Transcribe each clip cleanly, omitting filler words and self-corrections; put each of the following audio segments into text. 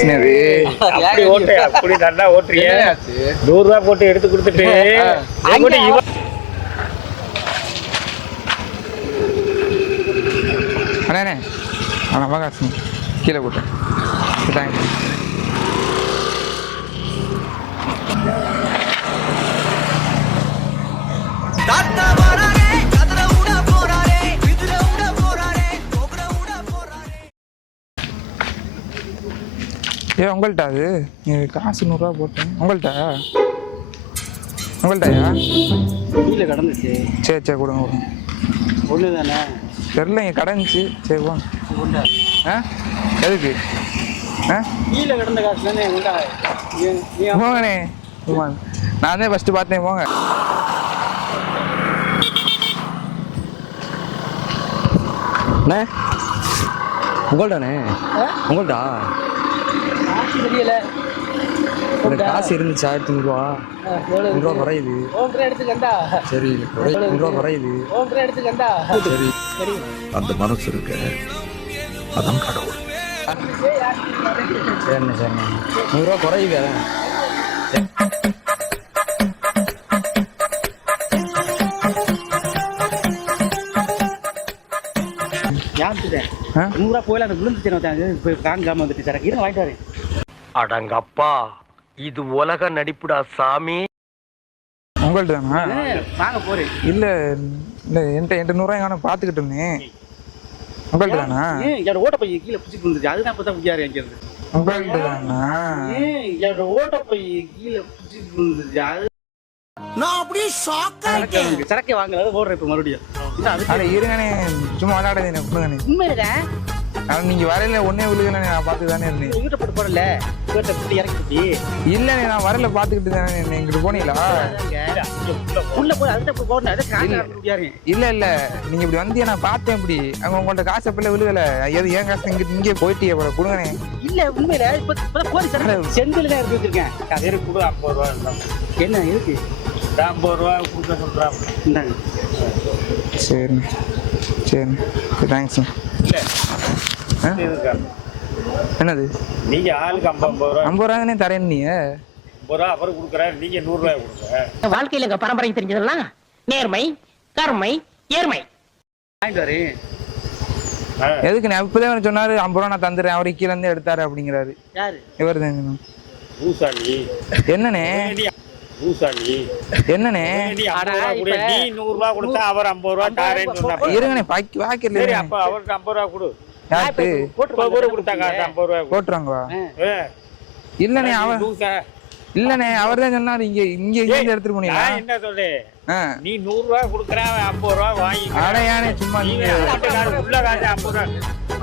அப்படி ஓட்டு அப்படி நல்லா ஓட்டுறீங்க. 100 ரூபா போட்டு எடுத்து கொடுத்துட்டு அண்ணே அவகாசம் கீழே போட்டேன். தேங்க்யூ. உங்கள்கிட்ட அது காசு 100 ரூபா போட்டேன். உங்கள்கிட்டயா கீழே கடந்துச்சு. சரி சரி கொடுங்க கொடுங்க. ஒன்று தானே தெரில இங்கே கடந்துச்சு. சரி போங்க. எதுக்கு கீழே கிடந்த காசு தானே போங்கண்ணே. நான் தான் ஃபஸ்ட்டு பார்த்தேன். போங்க. அண்ணே உங்கள்டாண்ணே உங்கள்டா தெரியல. காசு இருந்துச்சு 1500 ரூபா. 100 ரூபா குறையுது. எடுத்துக்கண்டா. சரி 100 ரூபா குறையுது. எடுத்துக்கண்டா. சரி அந்த மனசு இருக்கு, அதான் கடவுள். சரிண்ணே சரிண்ணே 100 ரூபா குறையுது. அதான் அடங்கப்பா, இது உலக நடிப்புடா சாமி. உங்கள்கிட்ட தானா? வாங்க போறேன். இல்ல இல்ல என்கிட்ட 100 ரூபாய் காண பாத்துக்கிட்டு இருந்தேன். உங்கள்கிட்ட தானா? என்னோட ஓட்ட பைய கீழே பிடிச்சிட்டு இருந்துச்சு. அதுதான் பார்த்தா முடியாது. எங்க இருந்து உங்கள்கிட்ட தானா? என்னோட ஓட்ட பைய கீழே பிடிச்சிட்டு இருந்துச்சு. நான் அப்படியே ஷாக் ஆயிட்டேன். சரக்கே வாங்கல ஓடுறேன் இப்ப மறுபடியும். அட இருங்கண்ணே, சும்மா விளையாடாதீங்க. கொடுங்கண்ணே. உண்மையிலே நீங்க வரையில ஒன்னே விழுகண்ணே. நான் பார்த்து தானே இருந்தேன். வீட்டை போட்டு போடல இறக்கி இல்லண்ணே, நான் வரல பாத்துக்கிட்டு தானே இருந்தேன். இங்கிட்டு போனீங்களா? உள்ள போய் அதுக்கு போடணும். இல்ல இல்ல நீங்க இப்படி வந்து நான் பார்த்தேன். இப்படி அங்க உங்கள்ட்ட காசு பிள்ளை விழுகல. எது ஏன் காசு இங்கே போயிட்டே போல. கொடுங்கண்ணே. இல்ல உண்மையில இப்ப போலீஸ் செந்தில் தான் இருக்கு வச்சிருக்கேன். கதிரி கூட 50 ரூபா. என்ன இருக்கு? 50 ரூபா கொடுக்க சொல்றான். இந்தாங்க. சரி சரி தேங்க்ஸ். என்னது நீங்க ஆளுக்கு 50 ரூபா 50 ரூபா தானே தரேன். நீ 50 ரூபா அவர் கொடுக்குறாரு, நீங்க 100 ரூபாய் கொடுங்க. வாழ்க்கையில எங்க பரம்பரை தெரிஞ்சதெல்லாம் நேர்மை, கருமை, ஏர்மை. எதுக்கு நான் இப்பதான் சொன்னாரு 50 ரூபா நான் தந்துடுறேன். அவரு கீழே இருந்து எடுத்தாரு அப்படிங்கிறாரு. இவர் தான் என்னண்ணே என்னண்ணே நீ 100 ரூபா கொடுத்தா அவர் 50 ரூபா தாரேன்னு சொன்னாரு. இருங்கண்ணே பாக்கல. அப்ப அவருக்கு 50 ரூபா கொடு. யாருக்கு கொடுத்தாங்க 50 ரூபா போட்டுருவாங்கவா? இல்லண்ணே அவர் இல்லண்ணே அவர் தான் சொன்னாரு. இங்க எடுத்துட்டு போனீங்களா? என்ன சொல்றேன், நீ 100 ரூபா கொடுக்குற 50 ரூபா வாங்கி. அடையானே சும்மா உள்ள காசு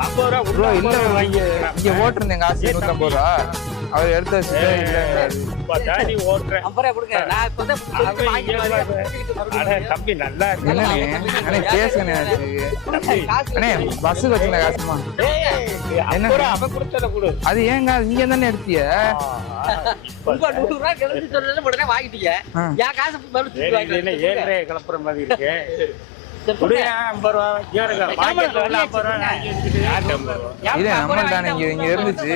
50 ரூபா இல்ல வாங்கி இங்க ஓட்டுருந்தேன். காசு 150 ரூபா அவர் எடுத்து வச்சுட்டு நீ ஓட்டுற தம்பி நல்லா இருக்கு. பேசுங்கண்ணே. அண்ணே பஸ்ஸுக்கு வச்சுங்க காசுமா. என்ன அவன் கொடுத்தத கொடு. அது ஏங்க இங்க தானே எடுத்திய? ஏழரை கிளப்புற மாதிரி இருக்கு. இது நம்ம தானே இங்க இருந்துச்சு.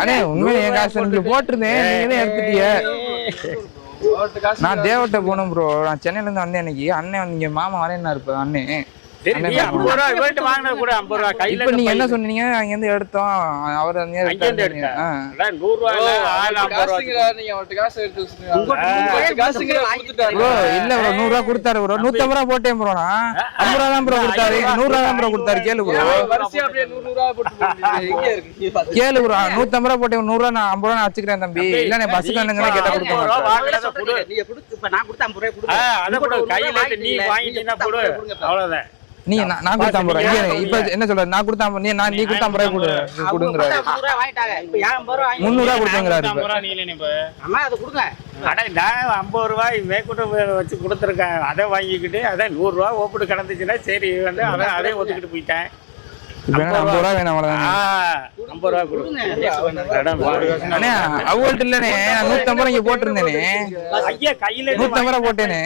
அண்ணே உண்மையில என் காசு நீங்க போட்டிருந்தேன். நீங்களே எடுத்துட்டீங்க. நான் தேவட்ட போனேன் ப்ரோ. நான் சென்னையில இருந்து வந்தேன். அன்னைக்கு அண்ணன் இங்க மாமா வரேன்னா இருப்பேன். அண்ணே நீங்க என்ன சொன்னீங்க? அங்க இருந்து எடுத்தோம். அவர் இல்ல 100 ரூபா கொடுத்தாரு ப்ரோ. 150 ரூபா போட்டேன் ப்ரோ. நான் 50 ரூபா தான் ப்ரோ கொடுத்தாரு. 100 ரூபா தான் ப்ரோ கொடுத்தாரு. கேளு ப்ரோ கேளு ப்ரோ. 150 ரூபா போட்டேன். 100 ரூபா நான் 50 ரூபா நான் வச்சுக்கிறேன் தம்பி. இல்ல நான் பஸ்ஸுக்கு வந்தீங்கன்னா கேட்டா கொடுக்க அவ்வளவுதான். நீ நான் கொடுத்தா போறேன். இப்ப என்ன சொல்ற? நான் கொடுத்தா நீ கொடுத்தா போறேன் கொடுங்கிறாரு. 300 ரூபா கொடுத்தேங்கிறாரு. நான் 50 ரூபாய் மேற்கொண்டு வச்சு கொடுத்துருக்கேன். அதை வாங்கிக்கிட்டு அதான் 100 ரூபா ஓப்பிட்டு கிடந்துச்சுன்னா சரி வந்து அதான் அதே ஒத்துக்கிட்டு போயிட்டேன். 50 ரூபா வேணும் அவ்வளவுதான். 50 ரூபா கொடுங்க. அவங்கள்ட்ட இல்லனே 150 ரூபா இங்க போட்டிருந்தேனே. ஐயா கையில 150 ரூபா போட்டேனே.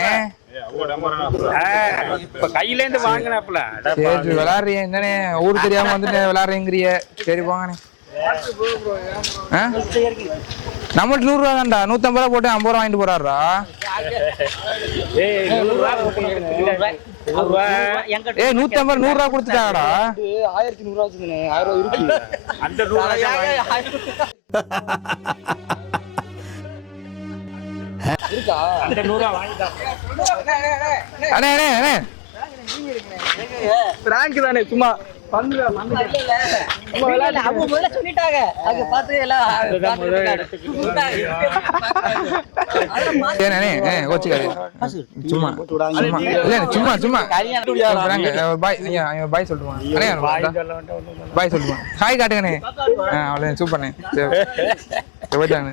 இப்ப கையில இருந்து வாங்கினாப்ல சரி விளாடுறிய என்னண்ணே ஊர் தெரியாம வந்துட்டு விளாடுறேங்கிறிய சரி போங்கண்ணே நம்மள்ட்ட 100 ரூபா தான்டா 150 ரூபா போட்டு 50 ரூபா வாங்கிட்டு போறாருடா ஏய் 100 ரூபா கொடுத்துட்டாங்கடா 1100 ரூபா வச்சுக்கண்ணே 1000 ரூபா இருக்கு அந்த 100 இருக்கா அந்த 100 வாங்கிட்டான் அண்ணே அண்ணே அண்ணே பிராங்க் தானே சும்மா சொல்லிட்டாங்க அங்க பார்த்து எல்லாம் கோச்சிக்காது சும்மா சும்மா சும்மா பாய் சொல்லுவான் பாய் சொல்லுவான் ஹாய் காட்டுங்கண்ணே அவ்வளோ சூப்பர்ண்ணே சரி போயிட்டாங்க